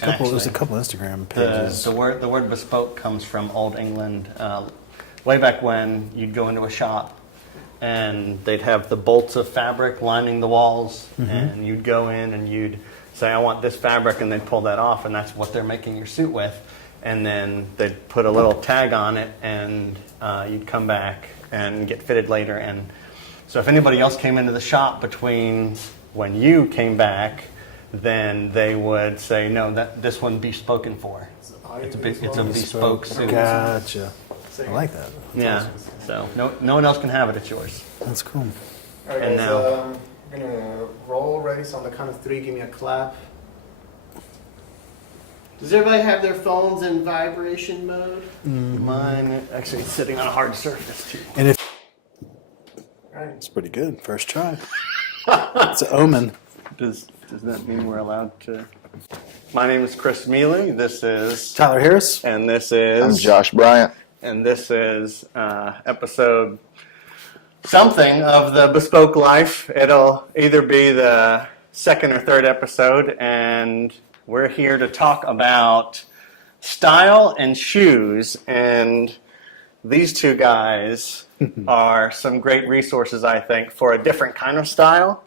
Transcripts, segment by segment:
There's a couple Instagram pages. The word bespoke comes from Old England. Way back when, you'd go into a shop and they'd have the bolts of fabric lining the walls, and you'd go in and you'd say, I want this fabric, and they'd pull that off, and that's what they're making your suit with. And then they'd put a little tag on it, and you'd come back and get fitted later. And so if anybody else came into the shop between when you came back, then they would say, no, this one be spoken for. It's a bespoke suit. Gotcha. I like that. That's awesome. So no one else can have it. It's yours. That's cool. All right, And guys, now- we're gonna roll ready. So on the count of 3, give me a clap. Does everybody have their phones in vibration mode? Mine actually is sitting on a hard surface too. And All right. it's pretty good. First try. It's an omen. Does that mean we're allowed to? My name is Chris Mealy. This is Tyler Harris. and this is I'm Josh Bryant. and this is episode something of the Bespoke Life. It'll either be the second or third episode, and we're here to talk about style and shoes. And these two guys are some great resources, I think, for a different kind of style.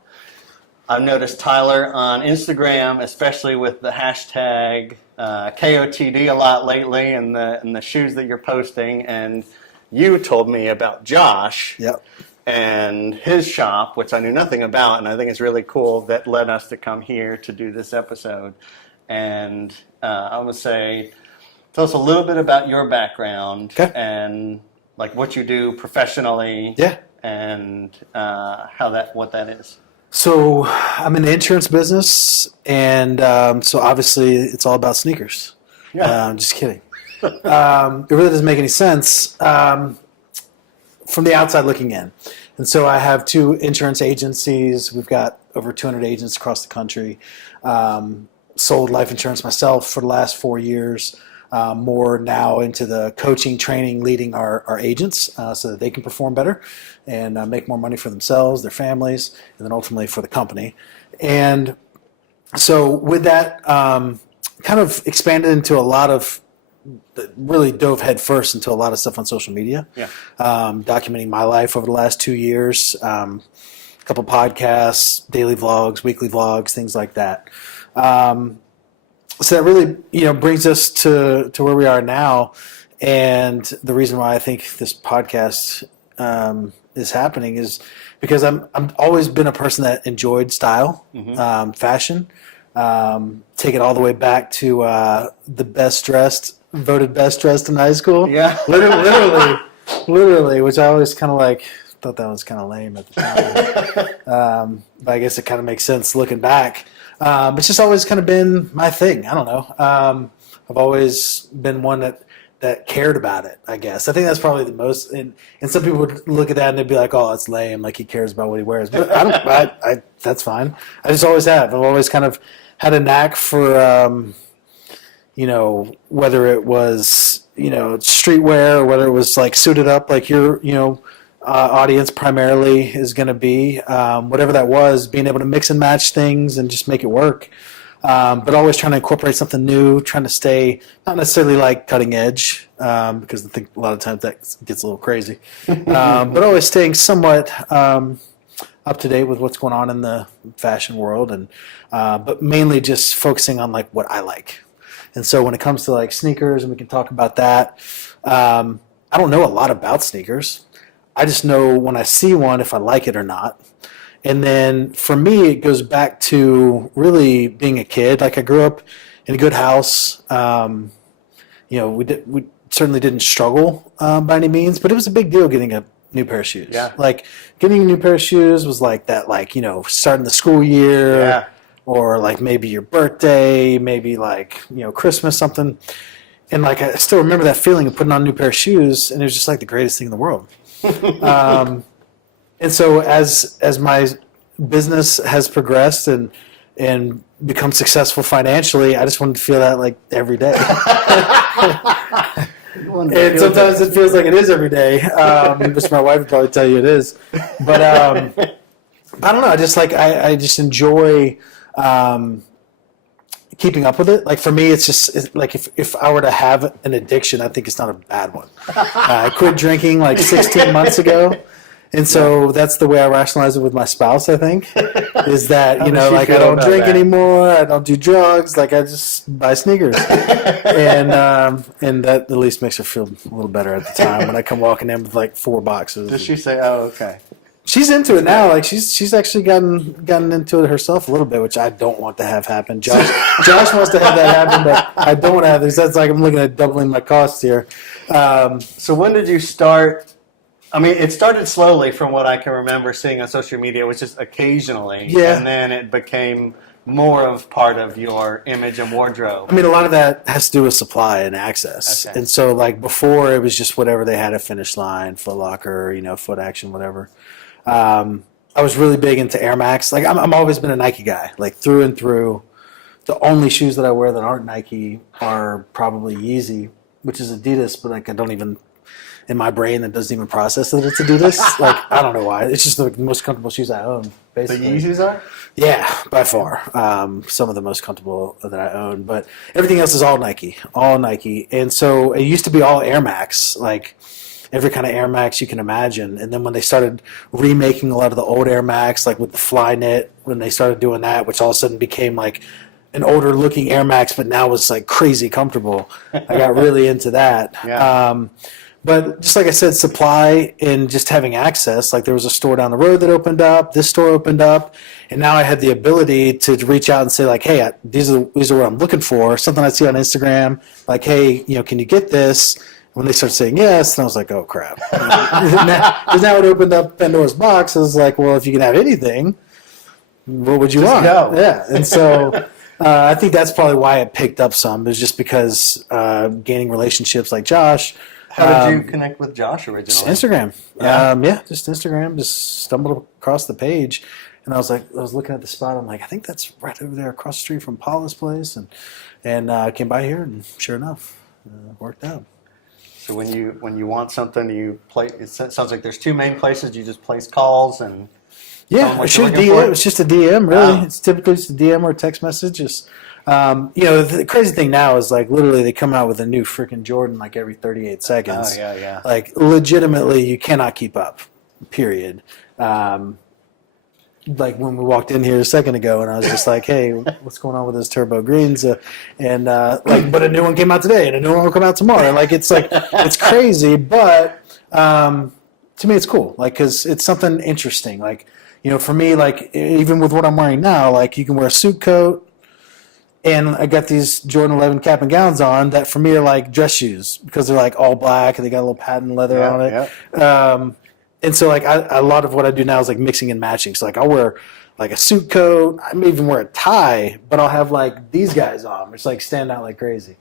I've noticed Tyler on Instagram, especially with the hashtag KOTD a lot lately, and the shoes that you're posting. And you told me about Josh Yep. and his shop, which I knew nothing about, and I think it's really cool that led us to come here to do this episode. And I would say, tell us a little bit about your background. Okay. And like what you do professionally. Yeah. And what that is. So I'm in the insurance business, and so obviously it's all about sneakers. Yeah. I'm just kidding. It really doesn't make any sense from the outside looking in. And so I have 2 insurance agencies. We've got over 200 agents across the country. Sold life insurance myself for the last 4 years. More now into the coaching, training, leading our agents so that they can perform better and make more money for themselves, their families, and then ultimately for the company. And so with that, kind of expanded into a lot of, really dove head first into a lot of stuff on social media. Yeah. Documenting my life over the last 2 years, a couple podcasts, daily vlogs, weekly vlogs, things like that. So that really, brings us to where we are now, and the reason why I think this podcast is happening is because I'm always been a person that enjoyed style, fashion. Take it all the way back to voted best dressed in high school. Yeah. literally, which I always kind of thought that was kind of lame at the time. But I guess it kind of makes sense looking back. It's just always kind of been my thing. I don't know. I've always been one that cared about it, I guess. I think that's probably the most. And some people would look at that and they'd be like, "Oh, that's lame. Like he cares about what he wears." But I don't. That's fine. I just always have. I've always kind of had a knack for, whether it was streetwear or whether it was like suited up like your audience primarily is going to be, whatever that was, being able to mix and match things and just make it work. But always trying to incorporate something new, trying to stay not necessarily like cutting edge, because I think a lot of times that gets a little crazy, but always staying somewhat up to date with what's going on in the fashion world, and but mainly just focusing on like what I like. And so when it comes to like sneakers, and we can talk about that, I don't know a lot about sneakers. I just know when I see one if I like it or not. And then for me, it goes back to really being a kid. Like I grew up in a good house. We certainly didn't struggle by any means, but it was a big deal getting a new pair of shoes. Yeah. Like getting a new pair of shoes was like that, starting the school year. Yeah. Or like maybe your birthday, maybe like, Christmas, something. And like I still remember that feeling of putting on a new pair of shoes, and it was just like the greatest thing in the world. And so as my business has progressed and become successful financially, I just wanted to feel that like every day. And sometimes it feels like it is every day, which my wife would probably tell you it is. But I don't know. I just enjoy keeping up with it. Like for me, it's just like if I were to have an addiction, I think it's not a bad one. I quit drinking like 16 months ago. And so that's the way I rationalize it with my spouse, I think, is that, How you does know, she like I feel don't about drink that? anymore. I don't do drugs. Like I just buy sneakers. And that at least makes her feel a little better at the time when I come walking in with like 4 boxes. Does she say, "Oh, okay"? She's into it now. Like she's actually gotten into it herself a little bit, which I don't want to have happen. Josh wants to have that happen, but I don't want to have this. That's like I'm looking at doubling my costs here. So when did you start? I mean, it started slowly from what I can remember seeing on social media, which is occasionally, Yeah. and then it became more of part of your image and wardrobe. I mean, a lot of that has to do with supply and access. Okay. And so, like before, it was just whatever they had at Finish Line, Foot Locker, Foot Action, whatever. I was really big into Air Max. Like I'm always been a Nike guy, like through and through. The only shoes that I wear that aren't Nike are probably Yeezy, which is Adidas, but like I don't even in my brain that doesn't even process that it's Adidas. Like I don't know why. It's just the most comfortable shoes I own. The Basically. Yeezys are? Yeah, by far. Some of the most comfortable that I own, but everything else is all Nike, And so it used to be all Air Max, like every kind of Air Max you can imagine. And then when they started remaking a lot of the old Air Max, like with the Flyknit, when they started doing that, which all of a sudden became like an older looking Air Max, but now was like crazy comfortable. I got really into that. Yeah. But just like I said, supply and just having access. Like there was a store down the road that opened up. This store opened up, and now I had the ability to reach out and say like, "Hey, these are what I'm looking for." Something I see on Instagram, like, "Hey, can you get this?" When they started saying yes, and I was like, "Oh crap!" Because now it opened up Pandora's box. I was like, "Well, if you can have anything, what would you want?" go. Yeah, and so. I think that's probably why it picked up some. It was just because gaining relationships like Josh. How did you connect with Josh originally? Instagram. Yeah? Just Instagram. Just stumbled across the page, and I was looking at the spot. I'm like, I think that's right over there across the street from Paula's place, and I came by here, and sure enough, it worked out. So when you want something, you play. It sounds like there's 2 main places. You just place calls and. Tell them Yeah, what it you're should looking DM. for? It's just a DM, really. Oh. It's typically just a DM or a text message. Just, the crazy thing now is like literally they come out with a new freaking Jordan like every 38 seconds. Oh yeah. Like legitimately, you cannot keep up. Period. Like when we walked in here a second ago, and I was just like, "Hey, what's going on with those turbo greens?" But a new one came out today, and a new one will come out tomorrow. And like it's crazy, but to me, it's cool. Like because it's something interesting. Like for me, like even with what I'm wearing now, like you can wear a suit coat, and I got these Jordan 11 cap and gowns on that for me are like dress shoes because they're like all black and they got a little patent leather on it. And so like a lot of what I do now is like mixing and matching. So like I'll wear like a suit coat. I may even wear a tie, but I'll have like these guys on, which like stand out like crazy.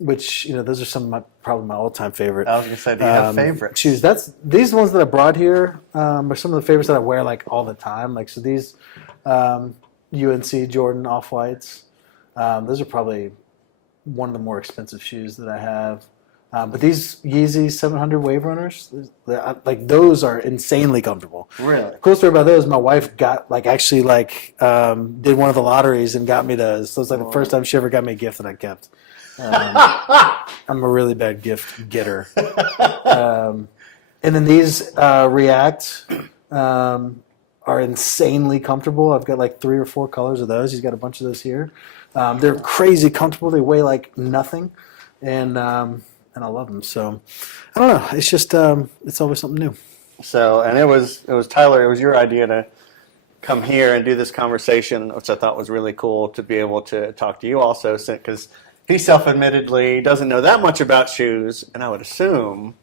Which those are some of probably my all-time favorite. I was gonna say, do you have favorites? Shoes? These ones that I brought here are some of the favorites that I wear like all the time. Like so these UNC Jordan Off-Whites. Those are probably one of the more expensive shoes that I have. But these Yeezy 700 Wave Runners, like those are insanely comfortable. Really? The cool story about those, my wife got did one of the lotteries and got me those. So it's like the first time she ever got me a gift that I kept. I'm a really bad gift getter. And then these React are insanely comfortable. I've got like 3 or 4 colors of those. He's got a bunch of those here. They're crazy comfortable. They weigh like nothing, and I love them. So I don't know. It's just it's always something new. So, and it was Tyler. It was your idea to come here and do this conversation, which I thought was really cool to be able to talk to you also, because he self-admittedly doesn't know that much about shoes, and I would assume,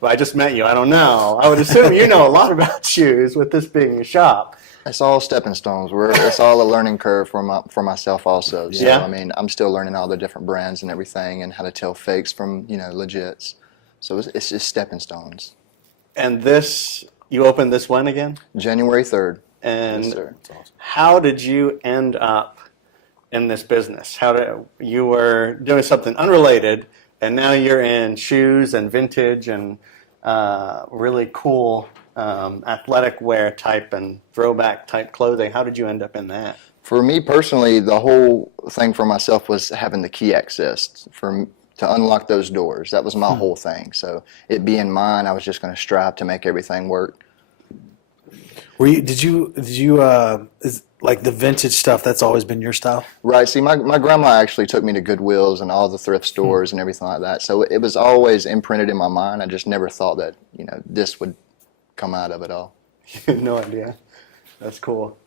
but I just met you, I don't know. I would assume you know a lot about shoes with this being your shop. It's all stepping stones. It's all a learning curve for myself also. So, Yeah. I mean, I'm still learning all the different brands and everything and how to tell fakes from, legits. So it's just stepping stones. And this, you opened this when again? January 3rd. And Yes, sir. how did you end up in this business? You were doing something unrelated, and now you're in shoes and vintage and really cool athletic wear type and throwback type clothing. How did you end up in that? For me personally, the whole thing for myself was having the key access to unlock those doors. That was my whole thing. So it being mine, I was just going to strive to make everything work. Did you is like the vintage stuff? That's always been your style. Right. See, my grandma actually took me to Goodwill's and all the thrift stores and everything like that. So it was always imprinted in my mind. I just never thought that, this would come out of it all. No idea. That's cool.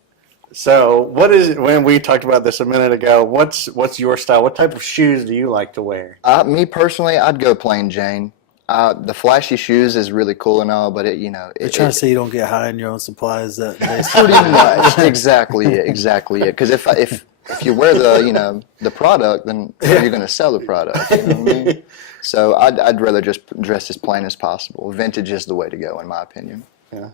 So, when we talked about this a minute ago, what's your style? What type of shoes do you like to wear? Me personally, I'd go plain Jane. The flashy shoes is really cool and all, but You're trying to say you don't get high on your own supplies. pretty much exactly it. Because if you wear the product, then you're going to sell the product. You know what I mean? So I'd rather just dress as plain as possible. Vintage is the way to go, in my opinion. Yeah.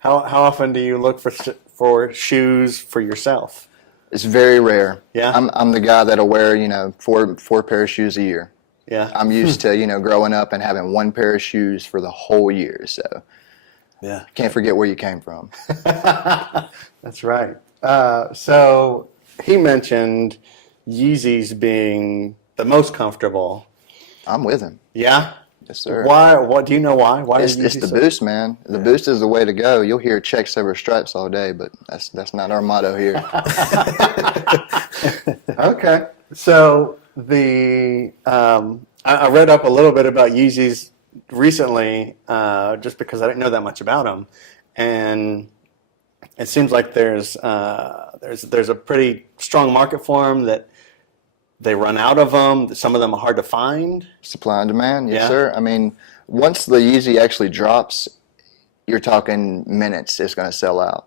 How often do you look for shoes for yourself? It's very rare. Yeah? I'm the guy that'll wear four pair of shoes a year. Yeah. I'm used to growing up and having one pair of shoes for the whole year. So Yeah. can't forget where you came from. That's right. So he mentioned Yeezys being the most comfortable. I'm with him. Yeah. Yes, sir. Why? What do you know? Why? Why It's are the Yeezys boost, man. The boost is the way to go. You'll hear checks over stripes all day, but that's not our motto here. Okay. So I read up a little bit about Yeezys recently, just because I didn't know that much about them, and it seems like there's a pretty strong market for them. That they run out of them. Some of them are hard to find. Supply and demand, yes, Yeah. sir. I mean, once the Yeezy actually drops, you're talking minutes. It's going to sell out.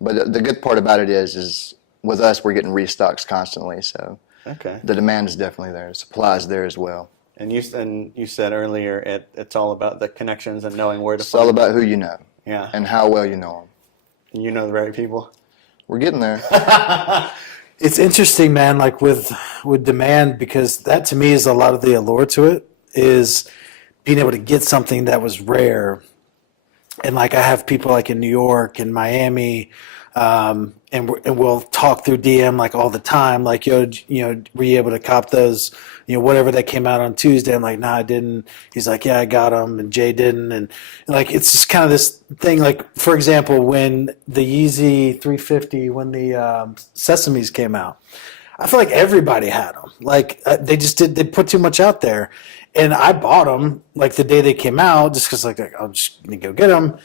But the good part about it is with us, we're getting restocks constantly. So Okay. the demand is definitely there. Supply is there as well. And you said earlier it's all about the connections and knowing where to It's all find about who you know Yeah. and how well you know them. You know the right people. We're getting there. It's interesting, man, like with demand, because that to me is a lot of the allure to it, is being able to get something that was rare. And like I have people like in New York and Miami, and we'll talk through DM like all the time, like, yo, were you able to cop those, whatever that came out on Tuesday? I'm like, nah, I didn't. He's like, yeah, I got them, and Jay didn't, and like it's just kind of this thing. Like, for example, when the Yeezy 350, when the Sesames came out, I feel like everybody had them. Like they put too much out there, and I bought them like the day they came out, just because like I'm just gonna go get them.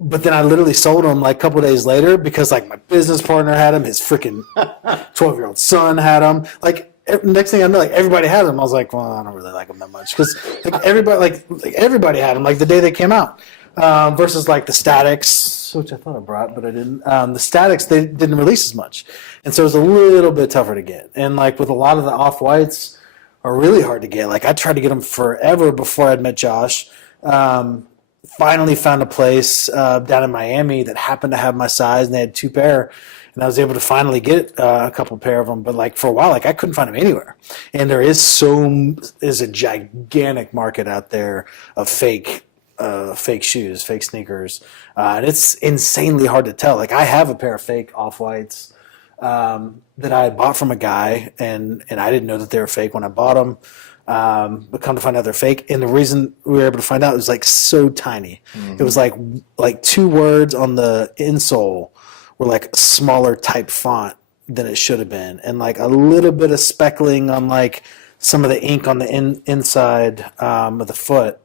But then I literally sold them like a couple of days later because like my business partner had them, his freaking 12-year-old son had them. Like next thing I know, like everybody had them. I was like, well, I don't really like them that much because like everybody had them like the day they came out. Versus like the Statics, which I thought I brought, but I didn't. The Statics, they didn't release as much, and so it was a little bit tougher to get. And like with a lot of the Off-Whites, are really hard to get. Like I tried to get them forever before I'd met Josh. Finally found a place down in Miami that happened to have my size, and they had 2 pair, and I was able to finally get a couple pair of them. But like for a while, like I couldn't find them anywhere. And there is a gigantic market out there of fake shoes, fake sneakers, and it's insanely hard to tell. Like I have a pair of fake Off-Whites that I had bought from a guy, and I didn't know that they were fake when I bought them. But come to find out they're fake, and the reason we were able to find out was like so tiny. It was like 2 words on the insole were like a smaller type font than it should have been, and like a little bit of speckling on like some of the ink on the inside of the foot,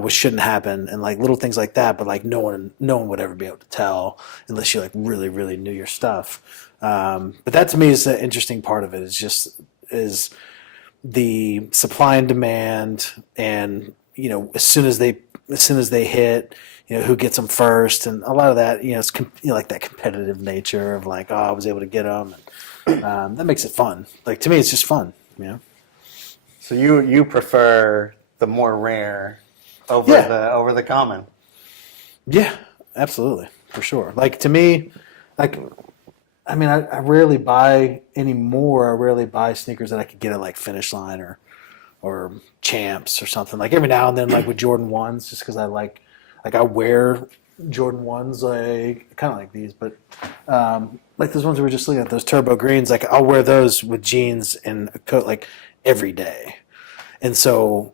which shouldn't happen, and like little things like that. But like no one would ever be able to tell unless you like really really knew your stuff. But that to me is the interesting part of it. Is the supply and demand, and as soon as they hit, who gets them first, and a lot of that, it's like that competitive nature of like, oh, I was able to get them, and that makes it fun. Like to me, it's just fun. So you prefer the more rare over the common. Yeah, absolutely, for sure. Like to me, like I mean, I rarely buy anymore. I rarely buy sneakers that I could get at like Finish Line or Champs or something. Like every now and then, like with Jordan 1s, just because I like I wear Jordan ones, like kind of like these, but like those ones we were just looking at, those turbo greens. Like I'll wear those with jeans and a coat like every day, and so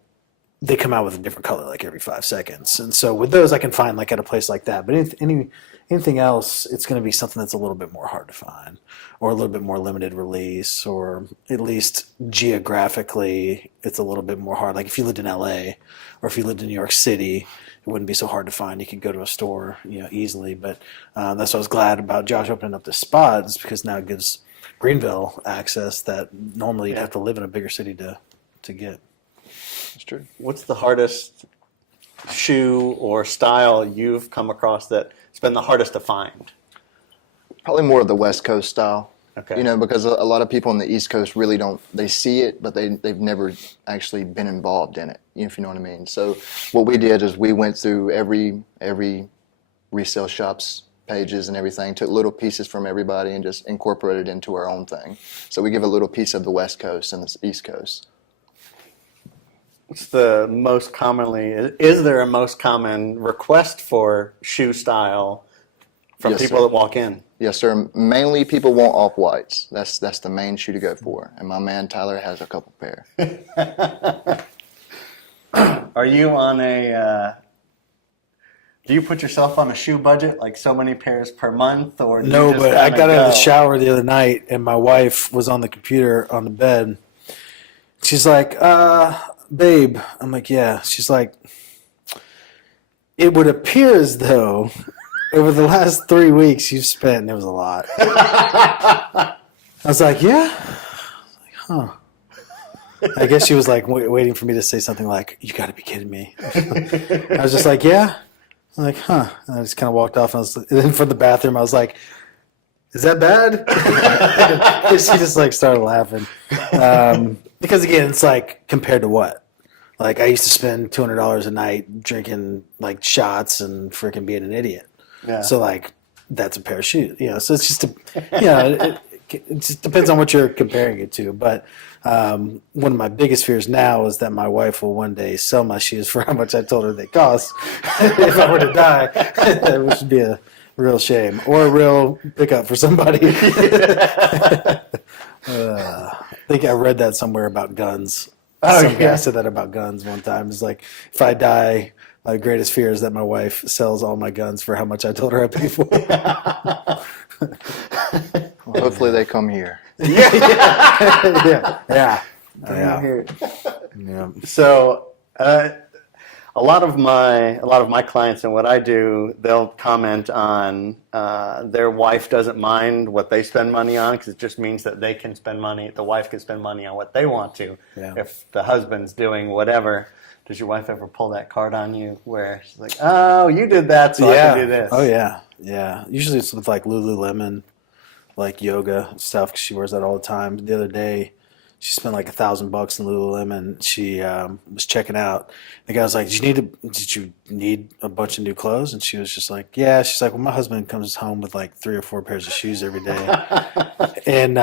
they come out with a different color like every 5 seconds. And so with those, I can find like at a place like that. But anything else, it's going to be something that's a little bit more hard to find, or a little bit more limited release, or at least geographically, it's a little bit more hard. Like if you lived in LA, or if you lived in New York City, it wouldn't be so hard to find. You could go to a store, easily. But that's what I was glad about Josh opening up this spot, is because now it gives Greenville access that normally you'd have to live in a bigger city to get. It's true. What's the hardest shoe or style you've come across that's been the hardest to find? Probably more of the West Coast style. Okay. Because a lot of people on the East Coast really don't, they see it, but they've never actually been involved in it, if you know what I mean. So what we did is we went through every resale shop's pages and everything, took little pieces from everybody and just incorporated it into our own thing. So we give a little piece of the West Coast and the East Coast. What's the most commonly, is there a most common request for shoe style from Yes, people sir. that walk in? Yes, sir. Mainly people want off-whites. That's the main shoe to go for. And my man Tyler has a couple pair. Are you on do you put yourself on a shoe budget, like so many pairs per month? Or do you No, just but I kinda got out of the go? shower the other night, and my wife was on the computer on the bed. She's like, babe. I'm like, yeah. She's like, it would appear as though over the last 3 weeks you've spent, and it was a lot. I was like, yeah? I was like, huh. I guess she was like waiting for me to say something like, you got to be kidding me. I was just like, yeah? I'm like, huh. And I just kind of walked off, and then from the bathroom, I was like, is that bad? She just like started laughing. Because again, it's like compared to what? Like I used to spend $200 a night drinking like shots and freaking being an idiot. Yeah. So like that's a pair of shoes. So it's just it just depends on what you're comparing it to. But one of my biggest fears now is that my wife will one day sell my shoes for how much I told her they cost. If I were to die, which would be a real shame or a real pickup for somebody. I think I read that somewhere about guns. Some guy said that about guns one time. It's like, if I die, my greatest fear is that my wife sells all my guns for how much I told her I paid for. Hopefully they come here. Yeah. So a lot of my clients and what I do, they'll comment on their wife doesn't mind what they spend money on because it just means that they can spend money. The wife can spend money on what they want to. Yeah. If the husband's doing whatever, does your wife ever pull that card on you where she's like, "Oh, you did that, so I can do this"? Oh yeah. Usually it's with like Lululemon, like yoga stuff, because she wears that all the time. The other day, she spent like $1,000 in Lululemon. She was checking out. The guy was like, "Did you need a bunch of new clothes?" And she was just like, "Yeah." She's like, "Well, my husband comes home with like 3 or 4 pairs of shoes every day." And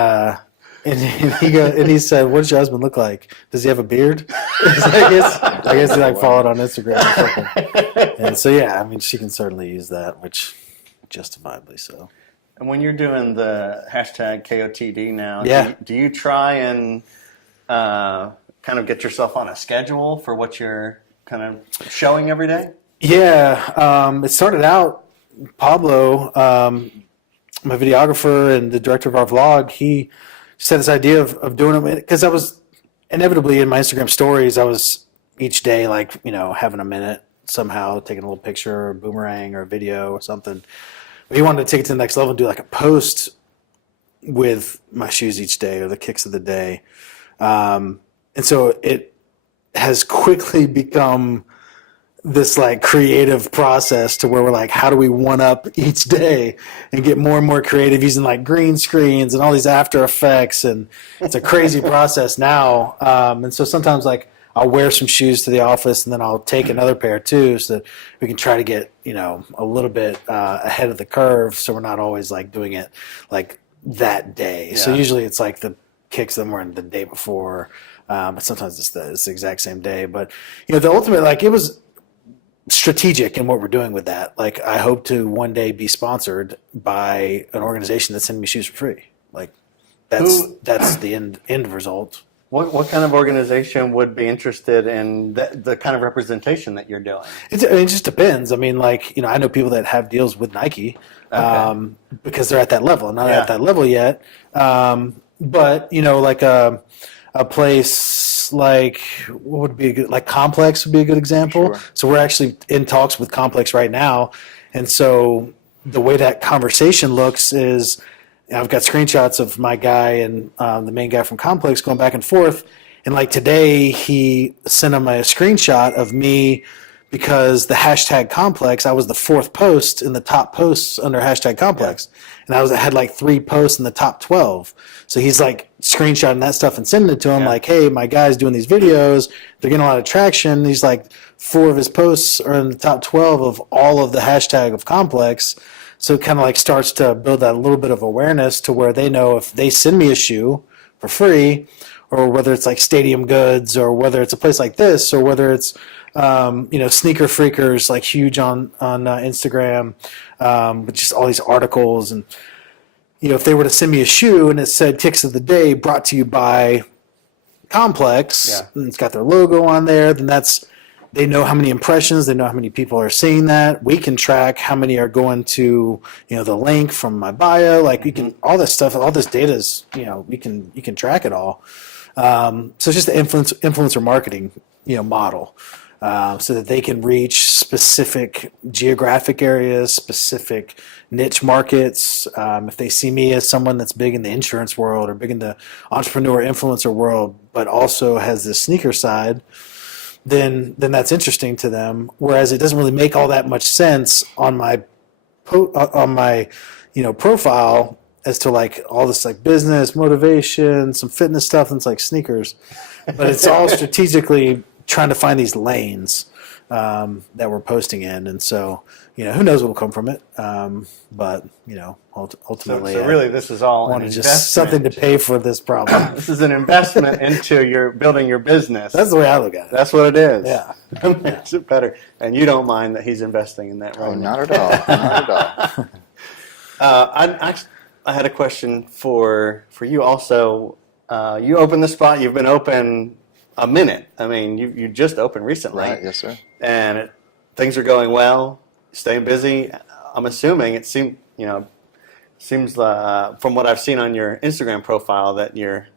he said, "What does your husband look like? Does he have a beard?" I guess he like followed on Instagram or something. And so yeah, I mean, she can certainly use that, which justifiably so. And when you're doing the hashtag KOTD now, Yeah. do you try and kind of get yourself on a schedule for what you're kind of showing every day? Yeah, it started out, Pablo, my videographer and the director of our vlog, he just had this idea of doing it because I was inevitably in my Instagram stories, I was each day like, having a minute somehow, taking a little picture or a boomerang or a video or something. But he wanted to take it to the next level and do like a post with my shoes each day or the kicks of the day. And so it has quickly become this like creative process to where we're like, how do we one up each day and get more and more creative using like green screens and all these After Effects, and it's a crazy process now. And so sometimes like I'll wear some shoes to the office and then I'll take another pair too, so that we can try to get a little bit ahead of the curve, so we're not always like doing it like that day. So Yeah. usually it's like the kicks that were in the day before, but sometimes it's the exact same day. But the ultimate, like, it was strategic in what we're doing with that. Like, I hope to one day be sponsored by an organization that sends me shoes for free. Like, that's the end result. What kind of organization would be interested in the kind of representation that you're doing? It just depends. I mean, like, I know people that have deals with Nike because they're at that level. Not Yeah. at that level yet. But, like a place like, what would be a good, like Complex would be a good example. Sure. So we're actually in talks with Complex right now. And so the way that conversation looks is, I've got screenshots of my guy and the main guy from Complex going back and forth. And like today, he sent him a screenshot of me because the hashtag Complex, I was the 4th post in the top posts under hashtag Complex. And I had like 3 posts in the top 12. So he's like screenshotting that stuff and sending it to him like, hey, my guy's doing these videos. They're getting a lot of traction. He's like 4 of his posts are in the top 12 of all of the hashtag of Complex. So it kind of like starts to build that little bit of awareness to where they know if they send me a shoe for free, or whether it's like Stadium Goods, or whether it's a place like this, or whether it's Sneaker Freakers, like huge on Instagram, with just all these articles, and if they were to send me a shoe and it said Kicks of the Day brought to you by Complex, and it's got their logo on there, then they know how many impressions, they know how many people are seeing that. We can track how many are going to, the link from my bio. Like, we can, all this stuff, all this data is, you can track it all. So it's just the influencer marketing, model, so that they can reach specific geographic areas, specific niche markets. If they see me as someone that's big in the insurance world or big in the entrepreneur influencer world, but also has this sneaker side, then that's interesting to them. Whereas it doesn't really make all that much sense on my profile as to like all this like business, motivation, some fitness stuff, and it's like sneakers. But it's all strategically trying to find these lanes that we're posting in, and so who knows what will come from it. But ultimately, So really, this is all I an wanted just investment. something to pay for this problem. This is an investment into your building your business. That's the way I look at it. That's what it is. Yeah. That makes it better. And you don't mind that he's investing in that right Oh, now. not at all. Not at all. I had a question for you also. You opened the spot. You've been open a minute. I mean, you just opened recently. Right, yes, sir. And things are going well, staying busy. I'm assuming it seems from what I've seen on your Instagram profile that you're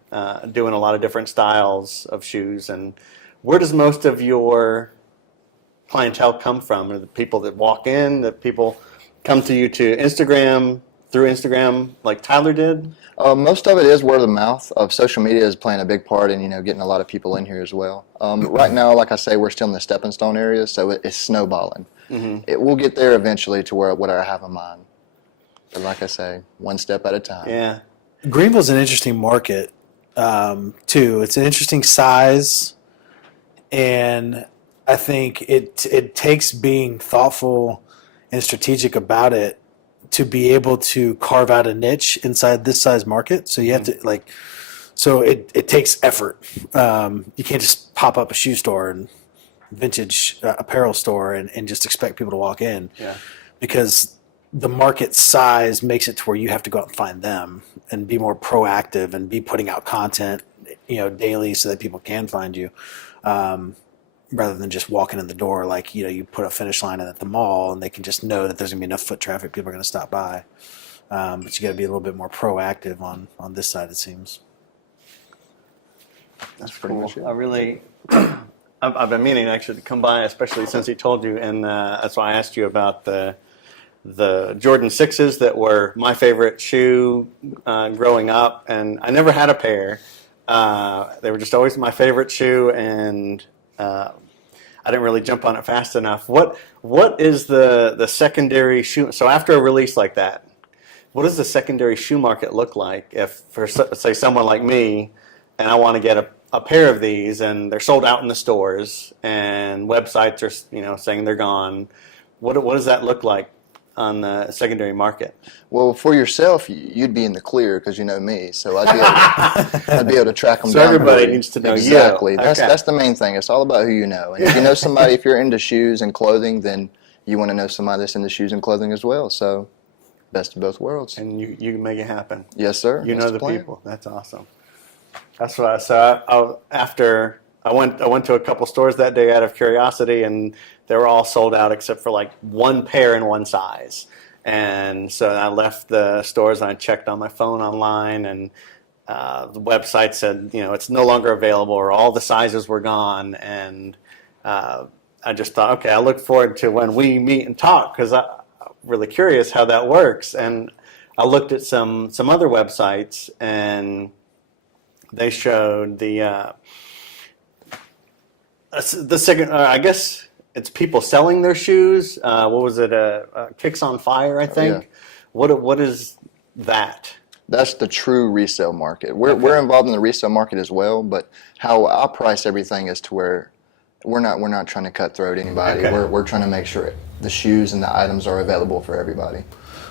doing a lot of different styles of shoes. And where does most of your clientele come from? Are the people that walk in, that people come to you through Instagram like Tyler did? Most of it is word of mouth. Social media is playing a big part in getting a lot of people in here as well. Right now, like I say, we're still in the stepping stone area, so it's snowballing. Mm-hmm. It will get there eventually to what I have in mind. But like I say, one step at a time. Yeah. Greenville's an interesting market, too. It's an interesting size, and I think it takes being thoughtful and strategic about it to be able to carve out a niche inside this size market. So you have to so it takes effort. You can't just pop up a shoe store and vintage apparel store and just expect people to walk in. Yeah. Because the market size makes it to where you have to go out and find them and be more proactive and be putting out content, daily so that people can find you. Rather than just walking in the door, like, you put a finish line in at the mall and they can just know that there's gonna be enough foot traffic, people are gonna stop by. But you gotta be a little bit more proactive on this side, it seems. That's pretty much it. I really, I've been meaning actually to come by, especially since he told you, and that's why I asked you about the Jordan 6s that were my favorite shoe growing up, and I never had a pair. They were just always my favorite shoe, and I didn't really jump on it fast enough. What is the secondary shoe? So after a release like that, what does the secondary shoe market look like if, for say, someone like me, and I want to get a pair of these, and they're sold out in the stores, and websites are saying they're gone? What does that look like on the secondary market? Well, for yourself, you'd be in the clear because you know me, so I'd be able to track them So down. everybody for you. needs to know you. exactly. Okay. That's the main thing. It's all about who you know, and if you know somebody, if you're into shoes and clothing, then you want to know somebody that's into shoes and clothing as well. So, best of both worlds. And you can make it happen. Yes, sir. You That's know the plan. people. That's awesome. That's what I saw. After I went to a couple stores that day out of curiosity, and they were all sold out except for like one pair in one size. And so I left the stores and I checked on my phone online, and the website said, it's no longer available, or all the sizes were gone. And I just thought, okay, I look forward to when we meet and talk, because I'm really curious how that works. And I looked at some other websites, and they showed the second. I guess it's people selling their shoes. What was it? Kicks on Fire, I think. Yeah. What is that? That's the true resale market. We're involved in the resale market as well, but how I price everything is to where we're not trying to cutthroat anybody. Okay. We're trying to make sure the shoes and the items are available for everybody.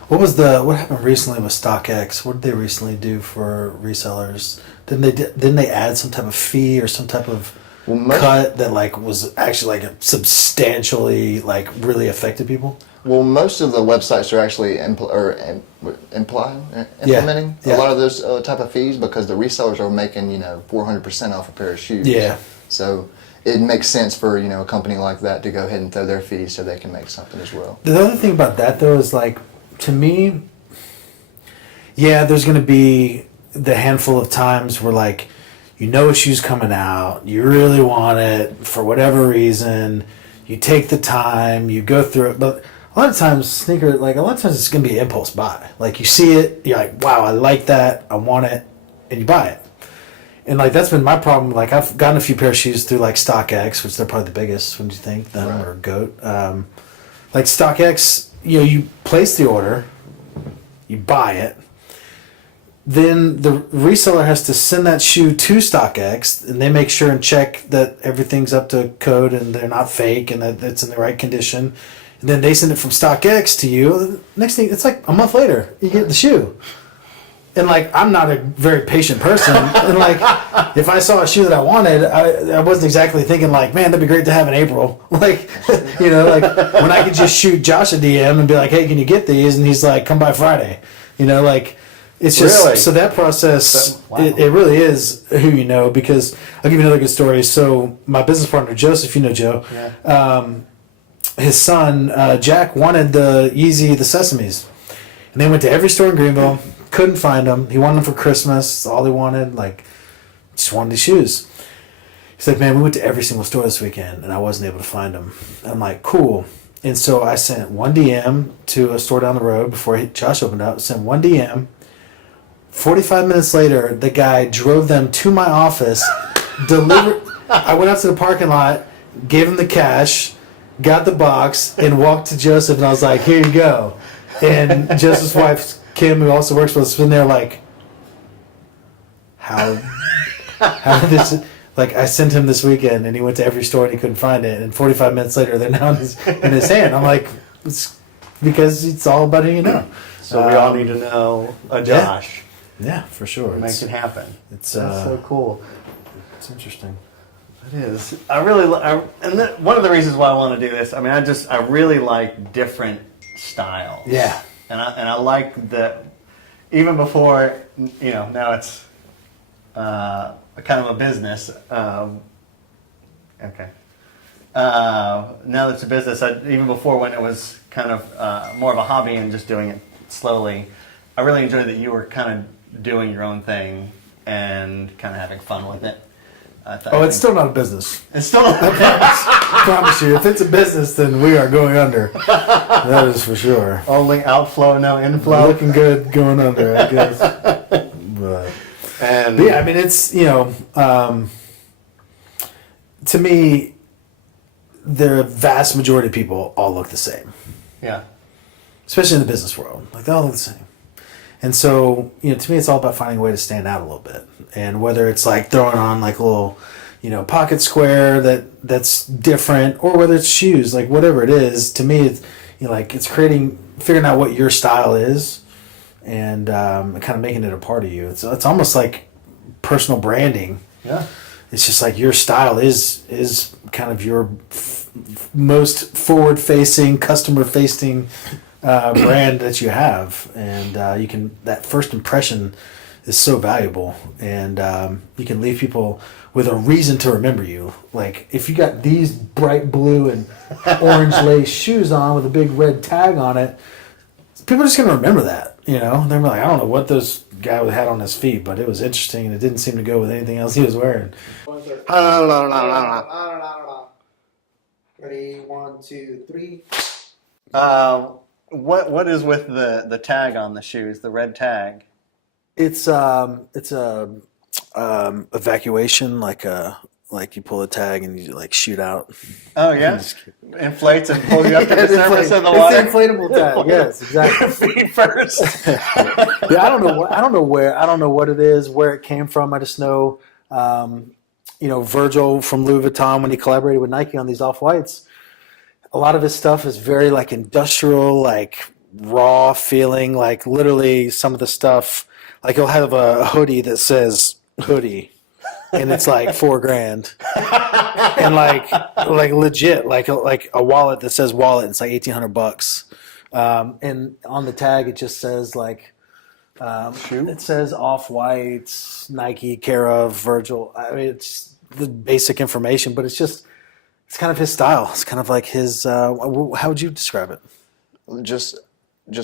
What happened recently with StockX? What did they recently do for resellers? Didn't they add some type of fee or some type of cut that was actually substantially really affected people? Well, most of the websites are actually implementing Yeah. a lot of those type of fees because the resellers are making 400% off a pair of shoes. Yeah. So it makes sense for a company like that to go ahead and throw their fees so they can make something as well. The other thing about that though is to me, there's going to be the handful of times where a shoe's coming out, you really want it for whatever reason, you take the time, you go through it, but a lot of times it's going to be an impulse buy. You see it, you're like, wow, I like that, I want it, and you buy it. And that's been my problem. I've gotten a few pair of shoes through StockX, which they're probably the biggest. What do you think? Them Right. or Goat? StockX, you place the order, you buy it, then the reseller has to send that shoe to StockX, and they make sure and check that everything's up to code and they're not fake and that it's in the right condition. And then they send it from StockX to you. Next thing, it's a month later, you get the shoe. And I'm not a very patient person, and if I saw a shoe that I wanted, I wasn't exactly thinking man, that'd be great to have in April. When I could just shoot Josh a DM and be like, hey, can you get these? And he's like, come by Friday. It's just Really? so that process. Wow. It really is who you know. Because I'll give you another good story. So my business partner Joseph, you know Joe, his son Jack wanted the Sesames, and they went to every store in Greenville. Couldn't find them. He wanted them for Christmas. That's all he wanted. Just wanted these shoes. He's like, man, we went to every single store this weekend, and I wasn't able to find them. And I'm like, cool. And so I sent one DM to a store down the road before Josh opened up. Sent one DM. 45 minutes later, the guy drove them to my office, delivered. I went out to the parking lot, gave him the cash, got the box, and walked to Joseph, and I was like, here you go. And Joseph's wife, Kim, who also works with us, been there how did this, I sent him this weekend, and he went to every store and he couldn't find it, and 45 minutes later they're now in his hand. I'm like, it's because it's all about who you know. So we all need to know a Josh. Yeah, for sure. Make it happen. It's That's so cool. it's interesting. It is. One of the reasons why I want to do this, I really like different styles. Yeah. And I like that even before, now it's kind of a business. Okay. Now that it's a business, even before when it was kind of more of a hobby and just doing it slowly, I really enjoyed that you were kind of doing your own thing and kind of having fun with it. It's still not a business. It's still I promise you, if it's a business, then we are going under. That is for sure. only outflow, no inflow. Looking good going under, I guess. But And yeah, it's to me, the vast majority of people all look the same, yeah, especially in the business world. They all look the same. And so, to me, it's all about finding a way to stand out a little bit. And whether it's throwing on a little, pocket square that's different, or whether it's shoes, whatever it is, to me, like it's figuring out what your style is, and kind of making it a part of you. It's almost like personal branding. Yeah. It's just like your style is kind of your most forward facing, customer facing brand that you have, and that first impression is so valuable, and you can leave people with a reason to remember you. Like if you got these bright blue and orange lace shoes on with a big red tag on it, people are just gonna remember that. They're like, I don't know what this guy had on his feet, but it was interesting, and it didn't seem to go with anything else he was wearing. Ready? 1, 2, 3. What is with the tag on the shoes, the red tag? It's a evacuation, like you pull a tag and you like shoot out. Oh yeah, inflates and pulls you up to the surface of the It's water. the inflatable tag. Yes, exactly. Feet first. Yeah, I don't know what it is, where it came from. I just know, Virgil from Louis Vuitton, when he collaborated with Nike on these Off-Whites, a lot of his stuff is very like industrial, like raw feeling, like literally some of the stuff, like he'll have a hoodie that says hoodie and it's like $4,000 and like legit, like a wallet that says wallet, and it's like $1,800. And on the tag, it just says like, it says Off-Whites, Nike, care of Virgil. I mean, it's the basic information, but it's kind of his style. It's kind of like his, how would you describe it? Just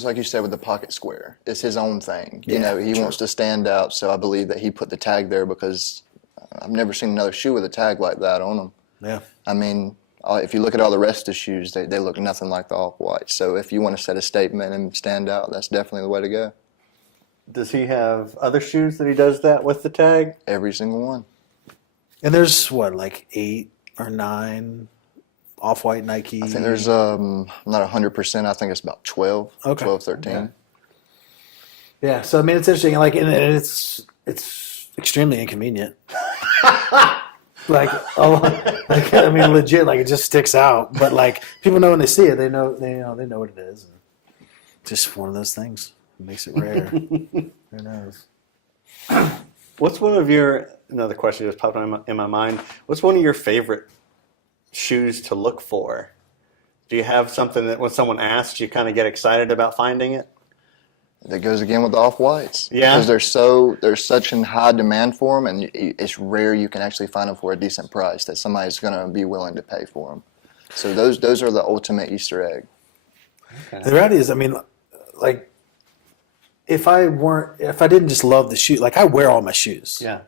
like you said with the pocket square, it's his own thing. Yeah, He wants to stand out, so I believe that he put the tag there because I've never seen another shoe with a tag like that on them. Yeah. I mean, if you look at all the rest of the shoes, they look nothing like the Off-White. So if you want to set a statement and stand out, that's definitely the way to go. Does he have other shoes that he does that with the tag? Every single one. And there's like 8 or 9 Off-White Nike. I think there's not 100%. I think it's about 12, Okay. 12, 13. Okay. Yeah. So I mean, it's interesting. Like, and it's extremely inconvenient. I mean, legit. Like, it just sticks out. But like, people know when they see it, they know what it is. And just one of those things. It makes it rare. Who knows? What's one of your, another question just popped in my mind. What's one of your favorite shoes to look for? Do you have something that when someone asks, you kind of get excited about finding it? That goes again with the Off-Whites. Yeah. Because there's such in high demand for them, and it's rare you can actually find them for a decent price that somebody's going to be willing to pay for them. So those are the ultimate Easter egg. The reality is, I mean, like, if I didn't just love the shoe, like I wear all my shoes. Yeah.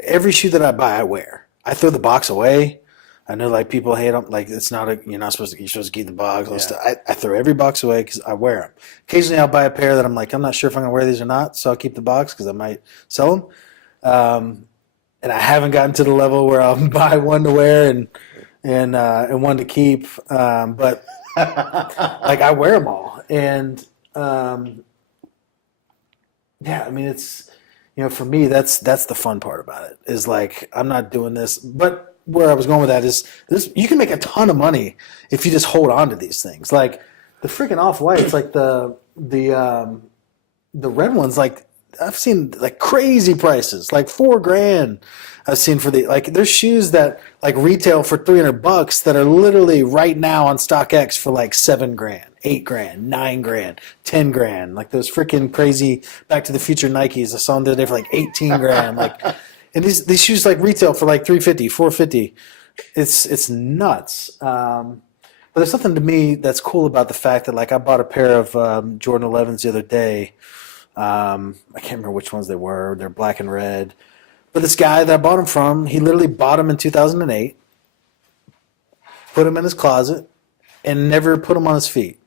Every shoe that I buy, I wear. I throw the box away. I know like people hate them. Like you're supposed to keep the box. Yeah. Stuff. I throw every box away because I wear them. Occasionally I'll buy a pair that I'm like, I'm not sure if I'm going to wear these or not. So I'll keep the box because I might sell them. And I haven't gotten to the level where I'll buy one to wear and one to keep. But like I wear them all. And, yeah, I mean, it's, for me, that's the fun part about it is like, I'm not doing this, but where I was going with that is this, you can make a ton of money if you just hold on to these things. Like the freaking Off-White, it's like the red ones, like I've seen like crazy prices, like $4,000 I've seen for there's shoes that like retail for $300 that are literally right now on StockX for like $7,000, $8,000, $9,000, $10,000. Like those freaking crazy Back to the Future Nikes. I saw them the other day for like $18,000. Like, and these shoes like retail for like $350, $450. It's nuts. But there's something to me that's cool about the fact that like I bought a pair of Jordan 11s the other day. I can't remember which ones they were. They're black and red. But this guy that I bought them from, he literally bought them in 2008, put them in his closet, and never put them on his feet.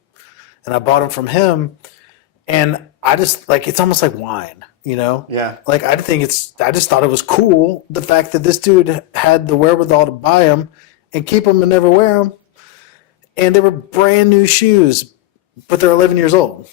And I bought them from him, and I just like it's almost like wine, Yeah. Like I just thought it was cool the fact that this dude had the wherewithal to buy them and keep them and never wear them, and they were brand new shoes, but they're 11 years old,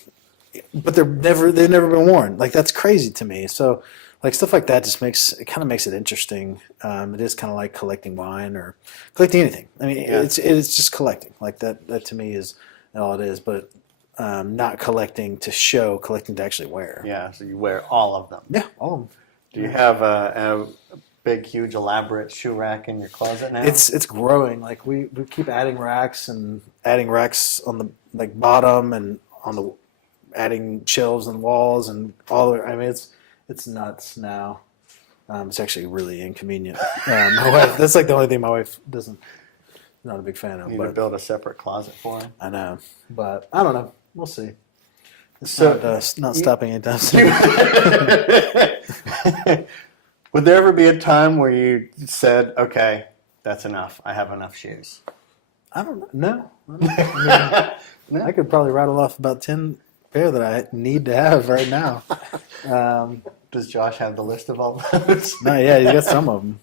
but they've never been worn. Like that's crazy to me. So. Like stuff like that just makes it interesting. It is kind of like collecting wine or collecting anything. I mean, Yeah. it's just collecting. Like that to me is all it is, but not collecting to show, collecting to actually wear. Yeah, so you wear all of them. Yeah, all of them. Do you have a big, huge, elaborate shoe rack in your closet now? It's growing. Like we keep adding racks and adding racks on the like bottom and on the adding shelves and walls and all. I mean, it's nuts now. It's actually really inconvenient. My wife. That's like the only thing my wife doesn't. Not a big fan of. You need to But build a separate closet for him. I know. But I don't know. We'll see. It's So- not stopping anytime soon. Would there ever be a time where you said, "Okay, that's enough. I have enough shoes"? I don't know. No. I mean, I could probably rattle off about 10 pair that I need to have right now. Does Josh have the list of all those? No, yeah, you got some of them.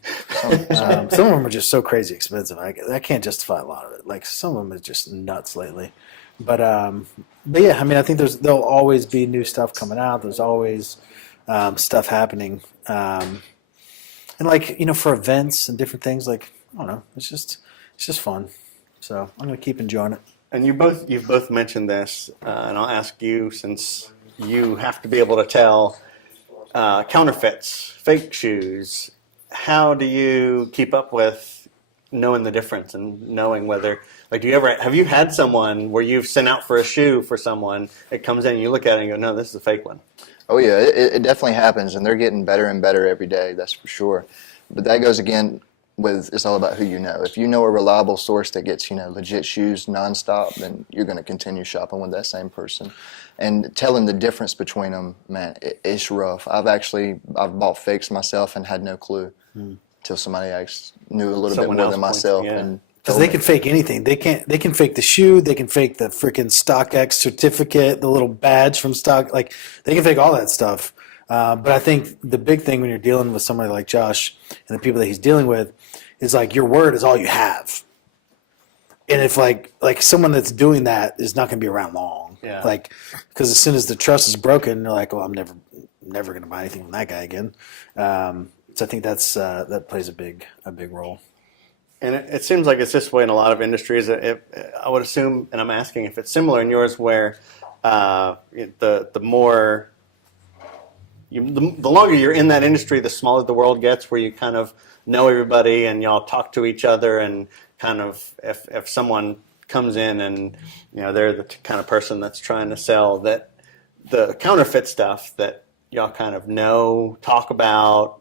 Some of them are just so crazy expensive. I can't justify a lot of it. Like some of them is just nuts lately. But yeah, I mean, I think there'll always be new stuff coming out. There's always stuff happening. And like, for events and different things, like, I don't know, it's just fun. So I'm going to keep enjoying it. And you've both mentioned this, and I'll ask you since you have to be able to tell counterfeits, fake shoes. How do you keep up with knowing the difference and knowing whether, like, have you had someone where you've sent out for a shoe for someone, it comes in and you look at it and you go, no, this is a fake one. Oh yeah, it definitely happens, and they're getting better and better every day. That's for sure. But that goes again with it's all about who you know. If you know a reliable source that gets legit shoes nonstop, then you're going to continue shopping with that same person. And telling the difference between them, man, it's rough. I've bought fakes myself and had no clue till somebody knew a little Someone bit more else than pointed, myself. yeah. And Because told they me. can fake anything. They can fake the shoe. They can fake the freaking StockX certificate, the little badge from Stock. Like they can fake all that stuff. But I think the big thing when you're dealing with somebody like Josh and the people that he's dealing with is like your word is all you have. And if like someone that's doing that is not going to be around long. Yeah. Like because as soon as the trust is broken, they're like, well, I'm never going to buy anything from that guy again. So I think that plays a big role. And it seems like it's this way in a lot of industries. I would assume, and I'm asking if it's similar in yours, where the more the longer you're in that industry, the smaller the world gets, where you kind of know everybody and y'all talk to each other, and kind of if someone comes in and they're the kind of person that's trying to sell that the counterfeit stuff that y'all kind of talk about.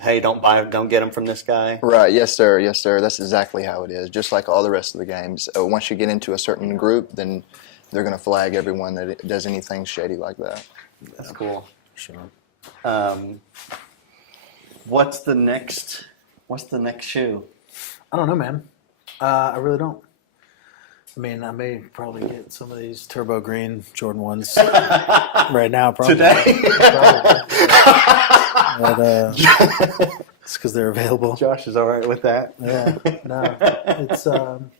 Hey, don't get them from this guy. Right, yes sir. That's exactly how it is. Just like all the rest of the games. Once you get into a certain group, then they're going to flag everyone that does anything shady like that. That's cool. Sure. What's the next shoe? I don't know, man. I really don't. I mean, I may probably get some of these turbo green Jordan 1s right now, probably. Today? But, it's because they're available. Josh is all right with that. Yeah, no, it's. I don't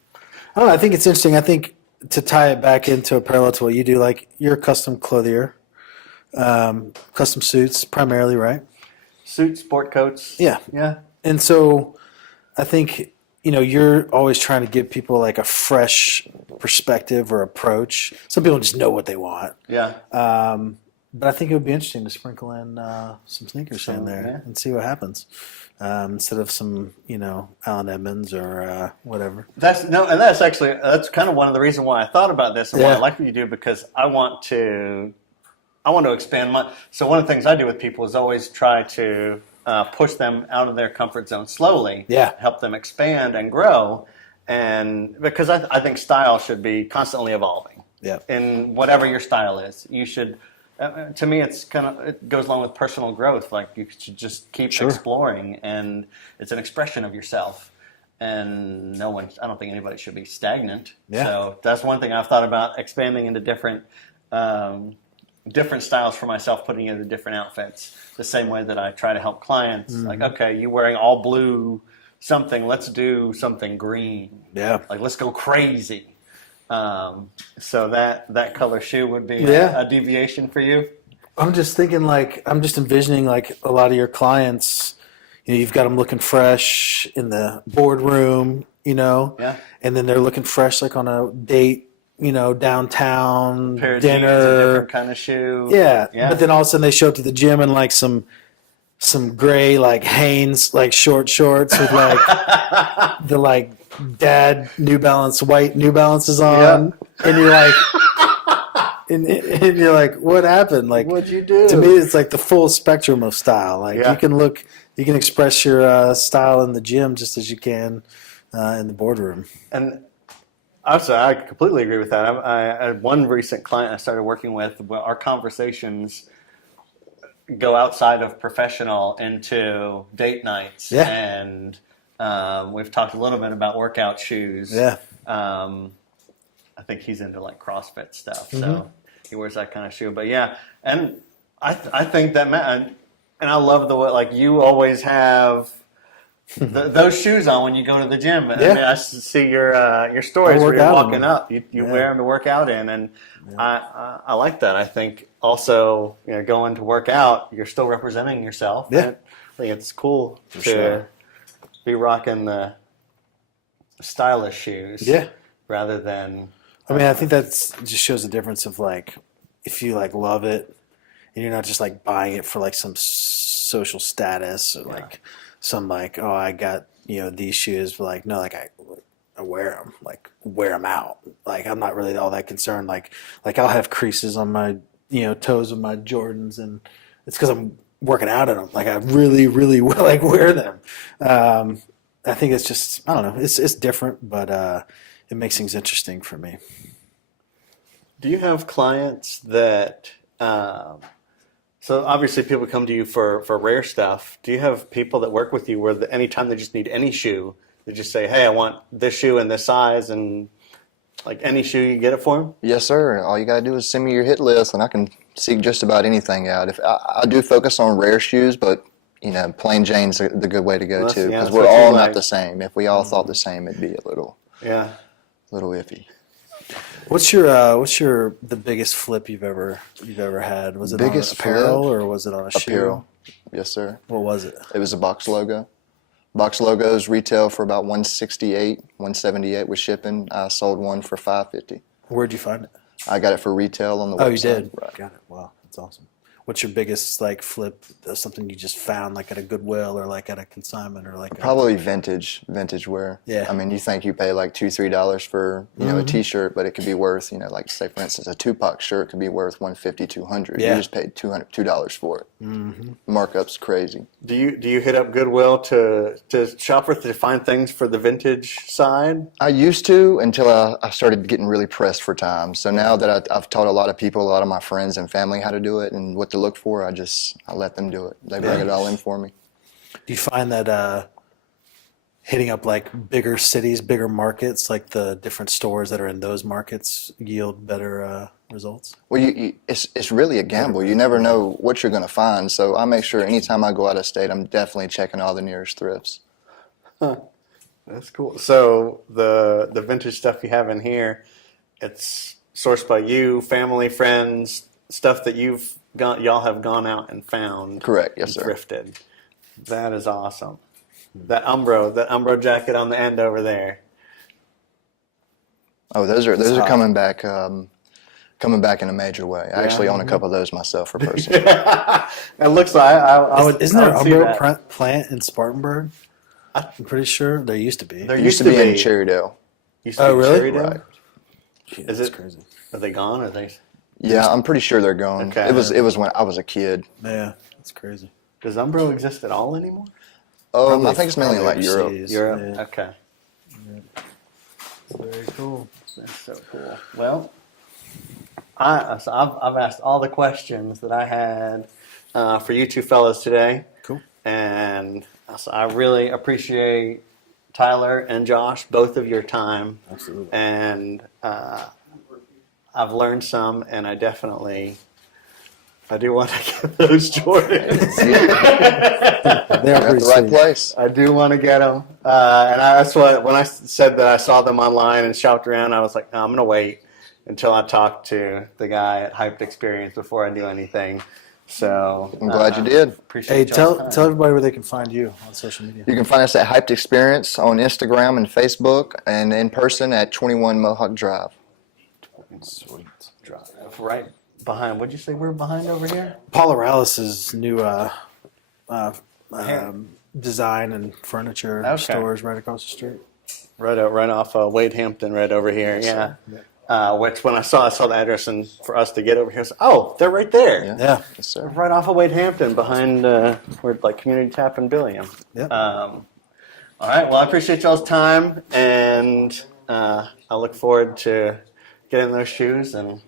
know. I think it's interesting. I think to tie it back into a parallel to what you do, like you're a custom clothier, custom suits primarily, right? Suits, sport coats. Yeah. Yeah. And so, I think you're always trying to give people like a fresh perspective or approach. Some people just know what they want. Yeah. But I think it would be interesting to sprinkle in some sneakers in there yeah. and see what happens, instead of some, Allen Edmonds or whatever. That's kind of one of the reasons why I thought about this and why I Yeah. like what you do, because I want to expand so one of the things I do with people is always try to push them out of their comfort zone slowly. Yeah. Help them expand and grow. And because I think style should be constantly evolving. Yeah. In whatever your style is, you should. To me, it goes along with personal growth. Like you should just keep exploring, and it's an expression of yourself. And I don't think anybody should be stagnant. Yeah. So that's one thing I've thought about, expanding into different styles for myself, putting into different outfits. The same way that I try to help clients. Mm-hmm. Like, okay, you wearing all blue something, let's do something green. Yeah. Like, let's go crazy. So that color shoe would be Yeah. a deviation for you. I'm just thinking I'm just envisioning like a lot of your clients, you've got them looking fresh in the boardroom, Yeah. and then they're looking fresh like on a date downtown Pair of jeans, a dinner. different kind of shoe. Yeah. Yeah. But then all of a sudden they show up to the gym in like some gray like Hanes like short shorts with like the like dad white New Balances on, and you're like, and you're like, what happened? Like, What'd you do? to me, it's like the full spectrum of style. Like Yeah. you can express your style in the gym just as you can in the boardroom. And also, I completely agree with that. I had one recent client I started working with. Our conversations go outside of professional into date nights, Yeah. and we've talked a little bit about workout shoes. Yeah. I think he's into like CrossFit stuff, so he wears that kind of shoe. But yeah, and I think that and I love the way like you always have those shoes on when you go to the gym. I mean, I see your stories I where work you're out in walking them. up. You wear them to work out in, and I like that. I think also going to work out, you're still representing yourself. Yeah. I think it's cool to sure. be rocking the stylish shoes. Yeah. Rather than I mean, I think it just shows the difference of like if you like love it and you're not just like buying it for like some social status or like some like, oh, I got these shoes, but like no, like I wear them, like wear them out. Like I'm not really all that concerned. Like I'll have creases on my toes of my Jordans, and it's because I'm working out in them. Like I really, really like wear them. I think it's just I don't know. It's different, but it makes things interesting for me. Do you have clients that, so obviously people come to you for rare stuff. Do you have people that work with you where anytime they just need any shoe, they just say, hey, I want this shoe in this size, and like any shoe you get it for them? Yes, sir. All you gotta do is send me your hit list, and I can seek just about anything out. If I do focus on rare shoes, but plain Jane's the good way to go too, because that's we're what you all like. not the same. If we all thought the same, it'd be a little iffy. What's the biggest flip you've ever had? Was it Biggest on apparel flip? or was it on a shoe? Apparel. Yes, sir. What was it? It was a box logo. Box logos retail for about $168, $178 with shipping. I sold one for $550. Where'd you find it? I got it for retail on the website. Oh, you did. Right. Got it. Wow, that's awesome. What's your biggest like flip? Something you just found like at a Goodwill or like at a consignment or like Probably vintage wear. Yeah. I mean, you think you pay like $2-3 for a T-shirt, but it could be worth like say for instance a Tupac shirt could be worth $150, $200. Yeah. You just paid $200 for it. Markup's crazy. Do you hit up Goodwill to shop to find things for the vintage side? I used to until I started getting really pressed for time. So now that I've taught a lot of people, a lot of my friends and family how to do it and what to look for, I let them do it. They bring it all in for me. Do you find that hitting up like bigger cities, bigger markets, like the different stores that are in those markets, yield better results? Well, it's really a gamble. You never know what you're going to find. So I make sure anytime I go out of state, I'm definitely checking all the nearest thrifts. That's cool. So the vintage stuff you have in here, it's sourced by you, family, friends, stuff that y'all have gone out and found. Correct. Yes, sir. Thrifted. That is awesome. That Umbro jacket on the end over there. Oh, those are coming back in a major way. I actually own a couple of those myself for personal. It looks like Isn't there an I would see Umbro that. plant in Spartanburg? I'm pretty sure there used to be. There It used to be in Cherrydale. Used to Oh, be really? Cherrydale? Right. Gee, Is that's it- crazy? Are they gone? Are they? Yeah, I'm pretty sure they're gone. Okay. It was when I was a kid. Yeah, that's crazy. Does Umbro exist at all anymore? I think it's mainly like Probably Europe. overseas. Europe. Yeah. Okay. Very cool. That's so cool. Well, I've asked all the questions that I had for you two fellas today. Cool. And so I really appreciate Tyler and Josh, both of your time. Absolutely. And I've learned some, and I do want to get those Jordans. They're You're at pretty the right sweet. place. I do want to get them. That's what, when I said that I saw them online and shopped around, I was like, no, I'm going to wait until I talk to the guy at Hyped Experience before I do anything. So I'm glad you did. Appreciate Hey, y'all's tell time. everybody where they can find you on social media. You can find us at Hyped Experience on Instagram and Facebook, and in person at 21 Mohawk Drive. Sweet. Drive, right behind. What'd you say we're behind over here? Paul Morales' new design and furniture Okay. stores right across the street. Right off Wade Hampton, right over here. Yeah. Yeah. Which when I saw the address and for us to get over here, I said, oh, they're right there. Yeah. Yeah. Yes, sir. Right off of Wade Hampton, behind where like Community Tap and Billiam. Yep. All right. Well, I appreciate y'all's time, and I look forward to getting those shoes, and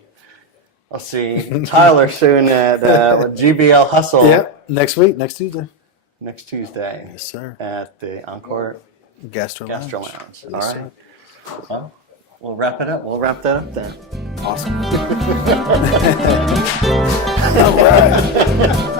I'll see Tyler soon at GBL Hustle Yep. Next week, next Tuesday. next Tuesday Yes, sir. at the Encore Gastro Lounge. Gastro Lounge. All Yes, right. Well, we'll wrap it up. We'll wrap that up then. Awesome. All right.